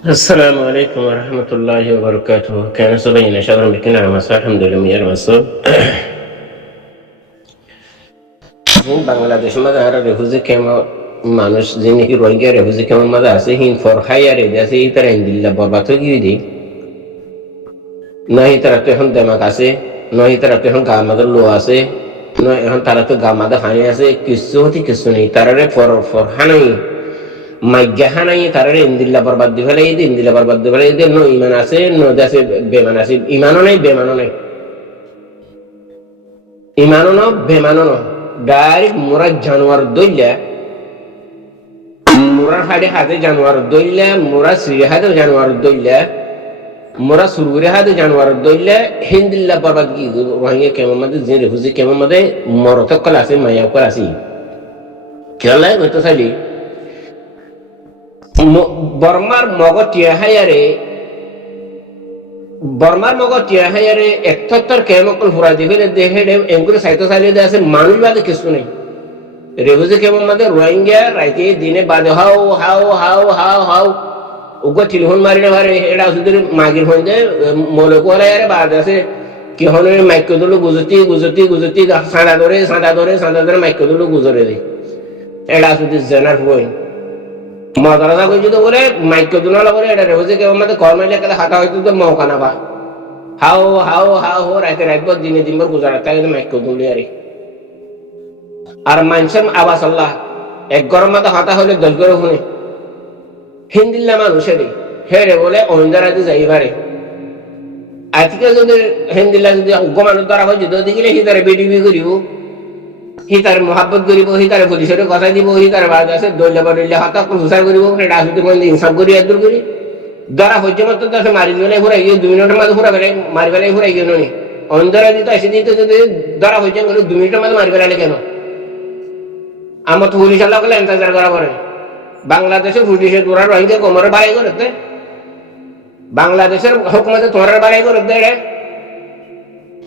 السلام عليكم ورحمة الله وبركاته. كان سبين شهر بكنا مساء الحمد لله يا مساء. زين بنغلاديش ما ده رفوزي كما মানুষ যিনি কি রোহিঙ্গা রেফিউজি কেমন মধ্যে আছে হিন ফর হাইয়ারে আছে ই তারা ইন্দিল্লা বরবাদ হয়ে গিয়ে দি নয় তারা তো এখন দেমাক আছে নয় তারা তো এখন গা মাদের লো আছে নয় এখন তারা তো গা মাদা হানি আছে কিছু হতে কিছু নেই তারারে ফর ফর হানাই মাইজ্ঞা হানাই তারারে ইন্দিল্লা বরবাদ দি ফেলে এই ইন্দিল্লা বরবাদ দি ফেলে এই নো ইমান আছে নো আছে বেমান আছে ইমানও নাই বেমানও নাই ইমানও ন বেমানও ন ডাইরেক্ট মোরা জানোয়ার দইলা মোরার হাড়ে হাতে জানোয়ার দইলা মোরা সিরে হাতে জানোয়ার দইলা মোরা সুরগুরে হাতে জানোয়ার দইলা হিন্দিল্লা বরবাদ কি রোহিঙ্গা কেমন মধ্যে যে রেফিউজি কেমন মধ্যে মরতকল আছে মায়াকল আছে খেলা হইতো চাইলি বর্মার মগ টিয়া হায়ারে একতর কেমকল ফুরা দিবে দেখে এমগুলো সাইতো চাইলে আছে মানুষ বাদে কিছু নেই রেফিউজি কেমন মধ্যে রোহিঙ্গা রাইতে দিনে বাদে হাও হাও হাও হাও হাও উগো টেলিফোন মারি না পারে এটা শুধু মাগির ফোন যে মলকওয়ালা আরে বাদ আছে কি হনে মাইক্য দিল গুজতি গুজতি গুজতি সাঁদা ধরে মাইক্য দিল গুজরে দে এটা শুধু জেনার বই মদারাজা কই যদি করে মাইক্য দিল করে এটা রেফিউজি কেমন মধ্যে কর্মাইলে একটা হাতা হয়তো তো মৌকা না বা হাও হাও হাও হো রাইতে রাইতবার দিনে দিনবার গুজারা তাই মাইক্য দিল আর মানুষের আবাস আল্লাহ এক গরম মাথা হাতা হলে 10 গরম শুনে হিন্দিল্লা মানুষেরই হেরে বলে অঞ্জারাতে যাইবারে আজকে যদি হিন্দিল্লা যদি মানুষ ধরা হয় যদি গেলে সি তারে বিডিবি করিব সি তার মহাব্বত করিব সি তারে পুলিশের কথা দিব সি তার বাদ আছে দৈল্য বদল্য হাতা হুসার করিব রাজনীতি মন্দির ইনসাফ করি দূর করি ধরা হচ্ছে মতো তাকে মারি গেলে ঘুরাই গিয়ে 2 মিনিটের মাঝে ঘুরা বেড়ে মারি বেলায় ঘুরাই গেল নি অঞ্জরা দিত এসে দিত যদি ধরা হচ্ছে 2 মিনিটের মাঝে মারি বেড়ালে কেন আমার তো পুলিশ আল্লাহ বলে ইন্তজার করা পড়ে বাংলাদেশের পুলিশের তোরা রোহিঙ্গা কোমরে বাড়াই করতে বাংলাদেশের হুকুমতে তোমরা বাড়াই করতে রে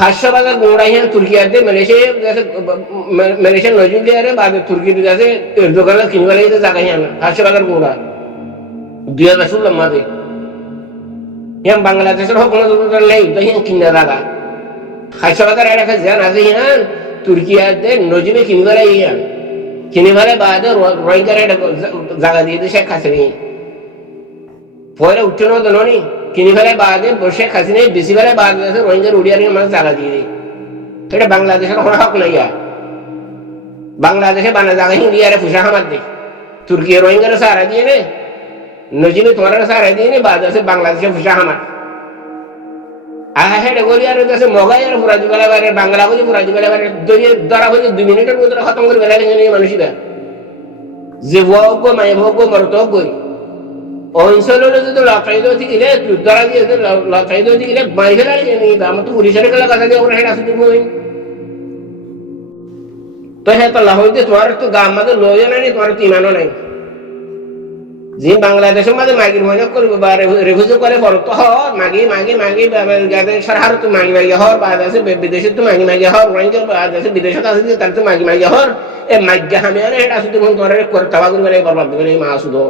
হাস্যবাজার গোড়াইয়া তুর্কিয়াতে মালয়েশিয়া নজরুলিয়ারে বাদে তুর্কিতে আছে দোকানে কিনবে লাগে জায়গায় আনা হাস্যবাজার গোড়া 2016 মাঝে ইয়াম বাংলাদেশের হুকুমতে নেই তো ইয়াম কিনা জায়গা হাস্যবাজার এলাকা জান আছে ইয়ান তুর্কিয়াতে নজরুলি কিনবে লাগে ইয়ান কিনে ফেলে বাদে রোহিঙ্গার জায়গা দিয়ে দিয়ে শেখ হাসিনা পরে উঠছে না তো নি কিনে ফেলে বাদে শেখ হাসিনা বেশি ফেলে বাদে আছে রোহিঙ্গার উড়িয়ার মানুষ জায়গা দিয়ে দিই এটা বাংলাদেশের কোনো হক নাই বাংলাদেশে বানা জায়গা ইন্ডিয়ারে ফুসা হামার দে তুর্কিয়া রোহিঙ্গার সাহারা দিয়ে নে নজিবে তোমার সাহারা দিয়ে নে বাদ আছে বাংলাদেশে ফুসা হামার হেডে গলিয়ার দেশে মগাইয়ার ফুরাজি বেলা বারে বাংলা বলি ফুরাজি বেলা বারে ধরা হলে 2 মিনিটের ভিতরে খতম করে বেলা নিয়ে মানুষরা যে ভোগ মায়ে ভোগ মরত গই অঞ্চলের যদি লকাই দিতে গেলে ধরা দিয়ে লকাই দিতে গেলে মারি ফেলা নিয়ে আমার তো পুলিশের খেলা কথা দিয়ে ওরা হেড আসতে মই তো হ্যাঁ তো লাভ হইতে তোমার তো গা আমাদের লয় নাই তোমার তো ইমানও নাই যে বাংলাদেশের মাঝে মাগির মনে করবে বা রেফিউজি করে বলো তো হর মাগি মাগি মাগি সরহার তো মাগি মাগি হর বাদ আছে বিদেশে তো মাগি মাগি হর রোহিঙ্গা বাদ আছে বিদেশে আছে তার তো মাগি মাগি হর এ মাগ্যা হামে আরে এটা শুধু তোমার করে তাবা করে বরবাদ করে মা শুধু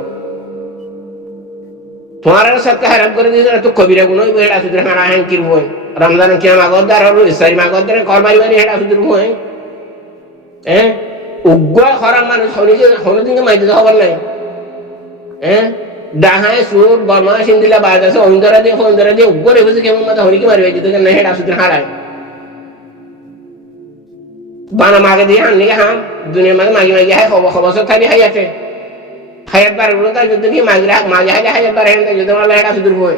তোমার সরকার হারাম করে দিয়েছে তো কবিরা গুণ এটা শুধু হারা হ্যাঁ কি বই রমজান কি মাগদার হল ইসারি মাগদার কর মারি মারি এটা শুধু বই হ্যাঁ উগ্র হরাম মানুষ হলদিনকে মাইতে খবর নাই ডাহায় সুর বর্মা সিন্দিলা বাদ আছে অন্ধরা দিয়ে উগ্র রেফিউজি কেমন মাথা হরিকে মারি হয়েছে না হেড আসুন হারায় বানা মাগে দিয়ে হান নিয়ে হাম দুনিয়ার মাঝে মাগি মাগি হায় খবর থাকি হাই আছে হায়াত বার গুলো তার যদি কি মাগে হাই হায়াত বার হেন যদি আমার হেড আসুন বই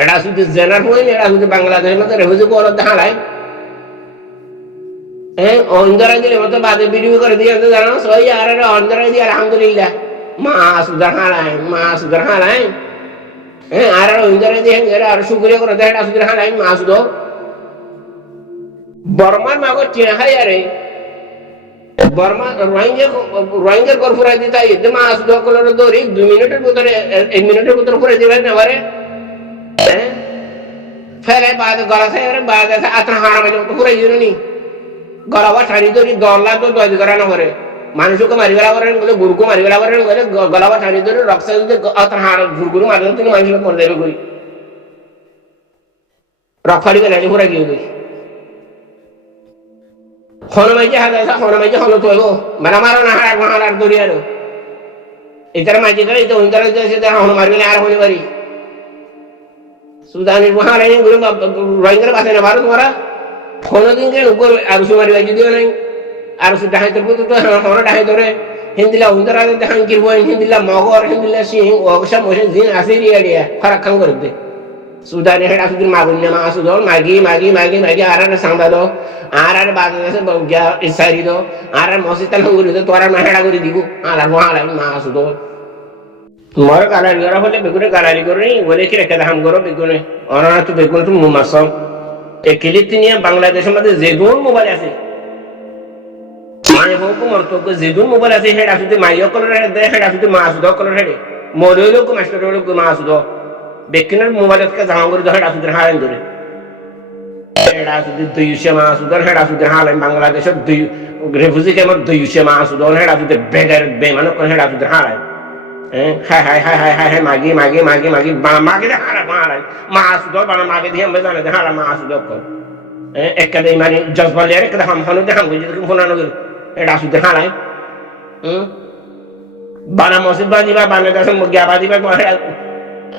এটা শুধু জেনার বই এটা শুধু বাংলাদেশের মধ্যে রেফিউজি কোয়াল হারায় অন্ধরা দিলে মতো বাদে ভিডিও করে দিয়ে জানো সই আর অন্ধরা দিয়ে আলহামদুলিল্লাহ মা সুদার হারাই আর অন্ধরা দিয়ে আর শুক্রিয়া করে দেয় সুদার হারাই মা সুদ বর্মার মাগো চেহাই আরে বর্মা রোহিঙ্গার কর ফুরাই দিতে এতে মা সুদ কলর দৌড়ি 2 মিনিটের ভিতরে 1 মিনিটের ভিতরে ফুরাই দিবেন না পারে ফেরে বাদ গলা সাইরে বাদ আছে আত্রা হারা বাজে তো ফুরাই দিল নি গলাবা ছাড়ি ধরি 10 লাখ তো 10 করা না করে মানুষকে মারিবেলা করেন বলে গরুকে মারিবেলা করেন বলে গলাবা টানি ধরে রক্ত যদি তার হাড় গুরগুরু মারেন তিনি মানুষকে মরে যাবে করি রক ফাড়ি গেলে ঘুরে গিয়ে গই হনমাইজে হাজার হনমাইজে হন তো মানে মারো না হাড় হাড় দড়ি আরো এটার মাঝে করে এটা উন্দারে যাচ্ছে তারা হন মারবে না আর হনে পারি সুদানের মহারানী গুলো রোহিঙ্গার বাসে না ভারত মারা কোনদিন কেন উপর আর সুমারি বাজি দিও নাই আর সু ডাহাই তোর তো হন ডাহাই ধরে হিন্দিলা উন্দারা দেখান কিরবো হিন্দিলা মগর হিন্দিলা সিং অবসা মোশন জিন আসে রিয়া ফারাক খান করে দে সুদানে হেড আসুদিন মাগুন না মাসু দল মাগি মাগি মাগি মাগি আর সাংবা দো আর বাজে আছে গিয়া ইসারি দো আর মসজিদ হঙ্গুরি দো তোরা মাহেড়া করে দিব আর মহালা মাসু দো তোমার গালারি করা হলে বেগুনে গালারি করে বলে কি রেখে দাম করো বেগুনে অনারা তো বেগুনে তো মুমাস একেলিতে নিয়ে বাংলাদেশের মধ্যে যেদুন মোবাইল আছে মানে বহু মর্তব্য যেদুন মোবাইল আছে হেড আসুদি মাইয় কলর হেড আসুদি মাসু দো কলর হেডে মরে লোক মাস্টার লোক মাসু দো বেকিনের মোবাইলত কে জামা করে হেড আসুদি হারান ধরে হেড আসুদি 200 মাসু দো হেড আসুদি হারান বাংলাদেশের দুই রেফিউজি ক্যাম্পের 200 মাসু দো হেড আসুদি বেগার বেমানো কোন হেড আসুদি হারান হাই হাই হাই হাই হাই হাই মাগি মাগি মাগি মাগি মাগি দে হারা মারা মাসু দো বানা মাগি দিয়ে আমরা জানে হারা মাসু দো কর একদে মানে জজবালে একদে হাম হানো দে হাম গজি ফোনানো হেড আসুদি হারান বানা মসজিদ বাজিবা বাংলাদেশ গিয়া বাজিবা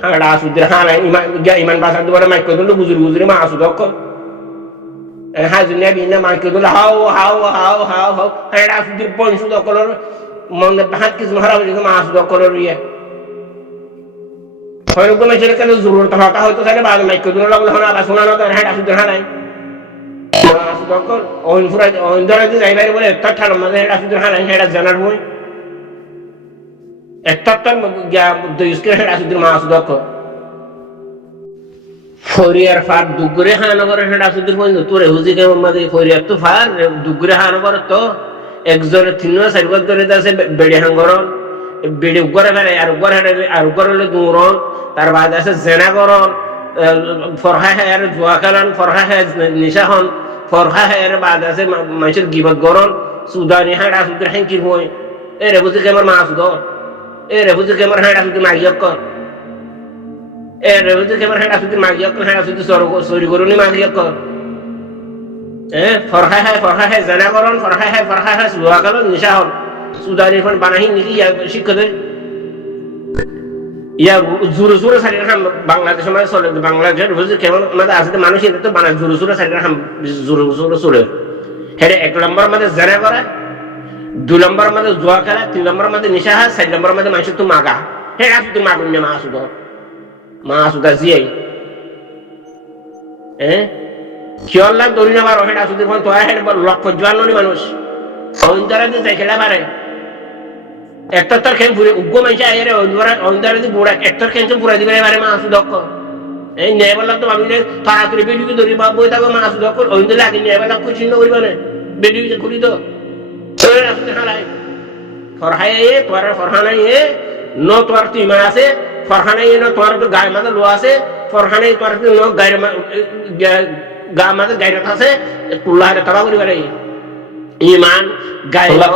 হাড়া আসুদি হারান ইমান বাসা দুবারে মাইক কদল বুজুর বুজুরে মাসু দো কর হাজুন নবী না মাইক কদল হাও হাও হাও হাও হাও হেড আসুদি পঞ্চু দো কর মনে হাত কিছু হারা হয়ে মাছ দো কলর ইয়ে হয়তো মেছেলে কেন জরুরত হতা হয়তো তাহলে বাদ মাইক দুনো লাগলে হনা আবার শোনানো তো হেড আসুদ হারাই মাছ দো কল ওন ফুরাই ওন ধরে যে যাইবারে বলে একটা ঠাল মানে হেড আসুদ হারাই হেড জানার বই একটা গিয়া দুইস্কে হেড আসুদ মাছ দো কল ফরিয়ার ফার দুগুরে হানগর হেড আসুদ বই তোরে হুজি কে মাদে ফরিয়ার তো ফার দুগুরে হানগর তো একজনে তিন চার ঘর ধরে আছে বেড়ে হাঙ্গরন বেড়ে উপরে ফেলে আর উপরে দূরন তার বাদ আছে জেনা করন ফরহা হেয়ার জুয়া খেলান ফরহা হেয়ার নিশা হন ফরহা হেয়ার বাদ আছে মানুষের গিবত গরন সুদানি হাড়া সুদের হ্যাঙ্কির হই এ রেফুজি কেমন মাছ দ এ রেফুজি কেমন হাড়া সুদি মাগিয়ক কর এ রেফুজি কেমন হাড়া সুদি মাগিয়ক কর হাড়া সুদি সরি করুনি মাগিয়ক কর ফরহা হ্যাঁ জানা করন ফরহা হ্যাঁ জুয়া খেলন নিশা হন সুদানি ফোন বানাহি নাকি শিক্ষকদের ইয়া জোরে জোরে সারি রাখাম বাংলাদেশের মাঝে চলে বাংলাদেশের বুঝি কেমন মাঝে আসলে মানুষ এটা তো বানা জোরে জোরে সারি রাখাম জোরে জোরে চলে হেরে 1 নম্বর মাঝে জানা করে 2 নম্বর মাঝে জুয়া খেলা 3 নম্বর মাঝে নিশা হয় 4 নম্বর মাঝে মানুষ তো মাগা হে রাখি তো মাগুন না মা সুদা জিয়াই খেয়াল্লা দৌড়ি না বার হেড আসুদি ফোন তো হেড লক্ষ জোয়ান মানুষ অন্তরা দিয়ে যাই খেলা পারে একটা তোর খেম পুরে উগ্র মানুষ আইরে অন্তরা দিয়ে বুড়া একটা খেম পুরা দিবে এবারে মা আসু দক্ষ এই নেই বললাম তো ভাবি তাড়াতাড়ি বেডিকে ধরি বা বই থাকো মা আসু দক্ষ অন্তরা লাগে নেই বেলা খুশি করিব না বেডিকে খুলি তো আসুদি হারাই ফরহাই তোর ফরহানাই ন তোর তুই মা আছে ফরহানাই ন তোর তো গায়ে মাথা লো আছে ফরহানাই তোর ন গায়ের গা মাঝে গাইরা আছে কুল্লাহারে তাবা করি পারে ইমান গাইলা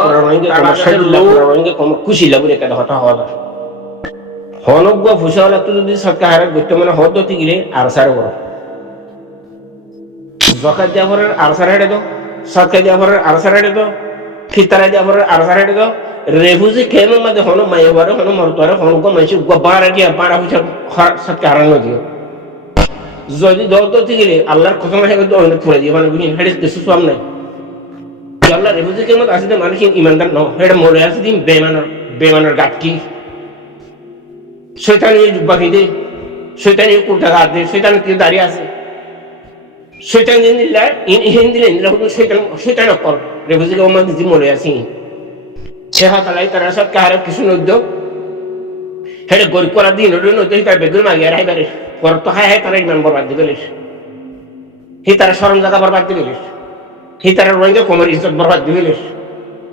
খুশি লাগুরে কেন হতা হওয়া হনজ্ঞ ফুসলা তো যদি সরকার গত্য মানে হদ গিলে আর সারে বড় জকাত জাফরের আর সারে হেডে দো সরকার জাফরের আর সারে হেডে দো খিতারা জাফরের আর সারে হেডে দো রেফুজি কেন মাঝে হন মাইয়ে বারে হন মরতরে হনজ্ঞ মানুষ বারা গিয়া বারা ফুসা সরকার হারানো দিও যদি দৌড় গেলে আল্লাহর কসম ফুলে দিয়ে মানে বুঝি হেডে কিছু সব নাই আল্লাহ রেফুজি কেমন আসলে মানুষ ইমানদার ন হেডে মরে আছে দিন বেমানের গাটকি শৈতানি জুব্বা খেয়ে শৈতানি কুর্তা গাছ দে শৈতান দাঁড়িয়ে আছে শৈতান দিল্লা হিন্দি দিল্লা শৈতান অকল রেফুজি কেমন দিদি মরে আছি সে হাতালাই তারা সব কাহার কিছু নদ্য হেডে গরিব করার দিন নদী তার বেগুন মাগিয়ে রাইবারে তো হায় হায় তারা ইমান বরবাদ দিয়ে গেলিস হি তারা সরম জায়গা বরবাদ দিয়ে গেলিস হি তারা রোহিঙ্গা কোমর ইজ্জত বরবাদ দিয়ে গেলিস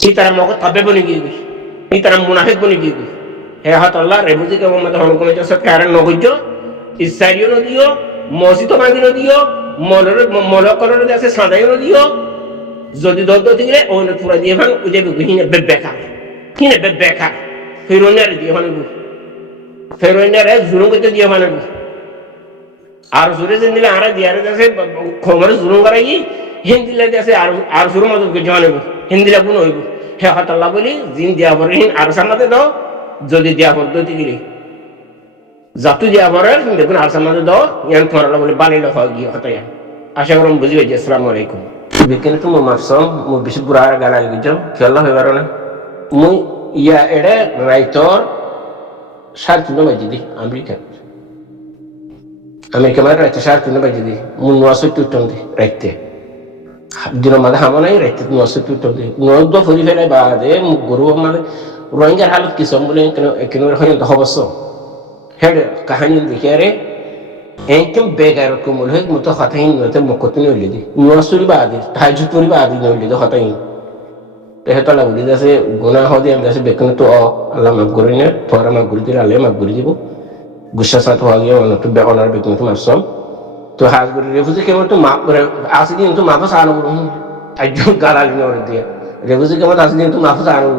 হি তারা মগ তাবে বনে গিয়ে গেলিস হি তারা মুনাফিক বনে গিয়ে গেলিস হে হাত আল্লাহ রেফুজি কেমন মতো হনকমে সব কারণ নগজ্য ইসরায়েলিও নদিও মসজিদ মাগি নদিও মলকরের আছে সাদাইও নদিও যদি দদ্দ দিলে অন্য পুরা দিয়ে ভাঙ ওই যে হিনে বেকা ফেরোনার দিয়ে ভাঙবো ফেরোনারে জুলুম করতে দিয়ে ভাঙবো আর জোরে যেন দিলে আরা দিয়ারে আছে খবরে জুলুম করাই হিন্দিলা আছে আর শুরু মতো করতে ভাঙবো হিন্দিলা গুণ হইব হে হতাল্লাহ বলি জিন দিয়া পরে আর সামাতে দাও যদি দিয়া পদ্ধতি গেলে জাতু দিয়া পরে দেখুন আর সামাতে দাও ইয়ান তোমার বলে বালি লফা গিয়ে হতায়া আশা করুন বুঝি হয়েছে আসসালামু আলাইকুম বিকেনে তো মারছম মু বেশি বুড়া গালা গিয়ে খেলা হয়ে পারো না মুই ইয়া এড়ে রাইতর 3:30 বাজে দি আমেরিকা মানে রাইতে 3:30 বাজে দি মু 9:70 দি রাইতে দিনের মাঝে হামো নাই রাইতে 9:70 দি নদ ফরি ফেলাই বাদে মু গরু মানে রোহিঙ্গার হালত কিছু বলে কেন হয়তো হবস হেড কাহিনী দেখে রে একদম বেগার কোমল হয়ে মতো হতাহীন হতে মকতে নইলে দি 9:00 বাদে তাহাজ্জুদ পড়ি বাদে নইলে দি হতাহীন তেহেতলা বলি যাচ্ছে গুনাহ হদি আমি যাচ্ছে বেকনে তো আল্লাহ মাফ করে নে তোরা মাফ করে দিলে আল্লাহ মাফ করে দিব গুসা সাথে হওয়া গিয়ে অনেকটা অনার বেকনে তো মারছম তো হাজ করে রেফুজি কেমন তো মাপ করে আসি দিন তো মাফা সানো একজন গালালি নরে দিয়ে রেফুজি কেমন আসি দিন তো মাফা সানো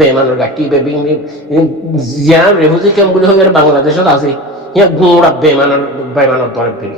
বেমানোর গাটি বেবি জিয়া রেফুজি কেমন বলে হবে বাংলাদেশত আছে ইয়া গুঁড়া বেমানোর দরে পেরি